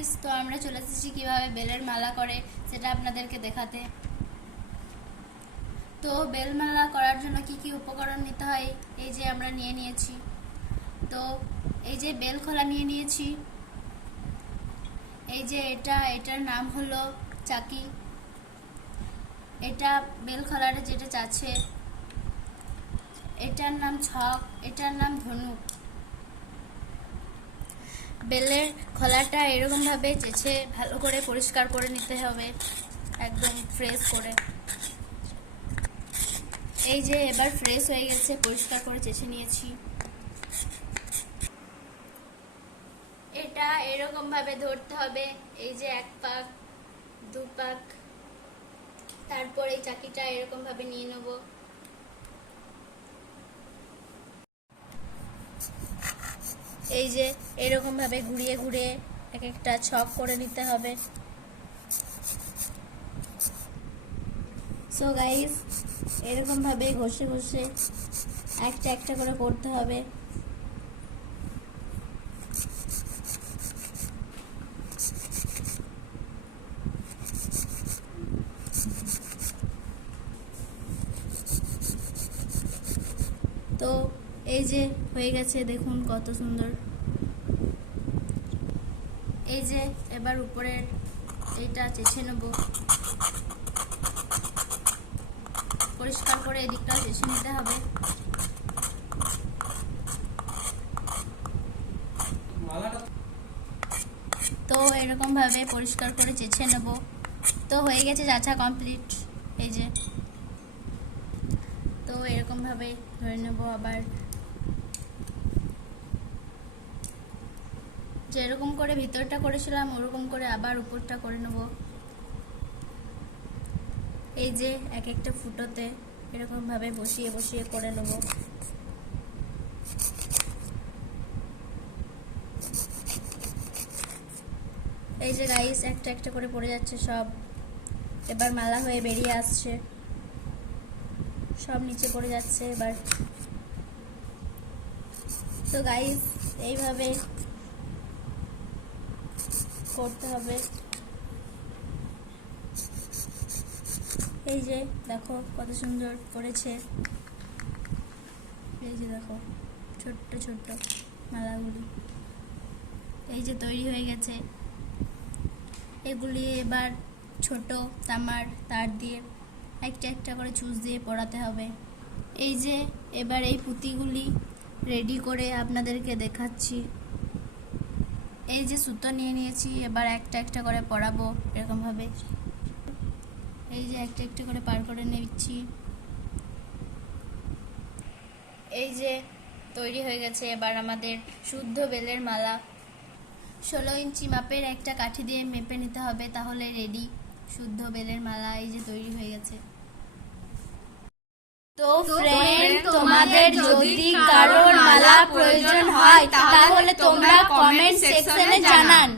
Guys তো আমরা চলে এসেছি কীভাবে বেলের মালা করে, সেটা আপনাদেরকে দেখাতে। তো বেল মালা করার জন্য কি কি উপকরণ নিতে হয়, এই যে আমরা নিয়ে নিয়েছি। তো এই যে বেল খোলা নিয়ে নিয়েছি। এই যে এটা, এটার নাম হলো চাকি। এটা বেল খোলার যেটা চাচ্ছে, এটার নাম ছক, এটার নাম ধনুক। বেলের খোলাটা এরকমভাবে চেঁচে ভালো করে পরিষ্কার করে নিতে হবে, একদম ফ্রেশ করে। এই যে এবার ফ্রেশ হয়ে গেছে, পরিষ্কার করে চেঁচে নিয়েছি। এটা এরকম ভাবে ধরতে হবে, এই যে এক পাক, দু পাক, তারপর এই চাকিটা এরকম ভাবে নিয়ে নেব। এই যে এরকম ভাবে ঘুরিয়ে ঘুরিয়ে এক একটা ছক করে নিতে হবে। সো গাইস এরকম ভাবে ঘষে ঘষে একটা একটা করে করতে হবে। এই যে হয়ে গেছে, দেখুন কত সুন্দর। এই যে এবার উপরের এইটা চেছে নেব। পরিষ্কার করে এদিকটা চেছে নিতে হবে। তো এরকম ভাবে পরিষ্কার করে চেছে নেব। তো হয়ে গেছে চাচা কমপ্লিট এই যে। তো এরকম ভাবে ধরে নেব আবার। যেরকম করে ভিতরটা করেছিলাম, ওরকম করে আবার উপরটা করে নেব। এই যে এক একটা ফুটোতে এরকম ভাবে বসিয়ে বসিয়ে করে নেব। এই যে রাইস একটা একটা করে পড়ে যাচ্ছে সব। এবার মালা হয়ে বেরিয়ে আসছে। সব নিচে পড়ে যাচ্ছে এবার। তো গাইস এইভাবে করতে হবে। এই যে, দেখো কত সুন্দর করেছে। এই যে দেখো, ছোট্ট ছোট্ট মালাগুলি। এই যে তৈরি হয়ে গেছে। এগুলি এবার ছোট তামার তার দিয়ে একটা একটা করে চুজ দিয়ে পড়াতে হবে। এই যে, এবার এই পুঁতিগুলি রেডি করে আপনাদেরকে দেখাচ্ছি। এই যে সুতো নিয়ে নিয়েছি, এবার একটা একটা করে পড়াবো এরকমভাবে এই যে একটা একটা করে পার করে নিচ্ছি। এই যে তৈরি হয়ে গেছে এবার আমাদের শুদ্ধ বেলের মালা। ষোলো ইঞ্চি মাপের একটা কাঠি দিয়ে মেপে নিতে হবে, তাহলে রেডি শুদ্ধ বেলের মালা এই যে তৈরি হয়ে গেছে। তো ফ্রেন্ড তোমাদের যদি কারোর মালা প্রয়োজন হয় তাহলে তোমরা কমেন্ট সেকশনে জানান।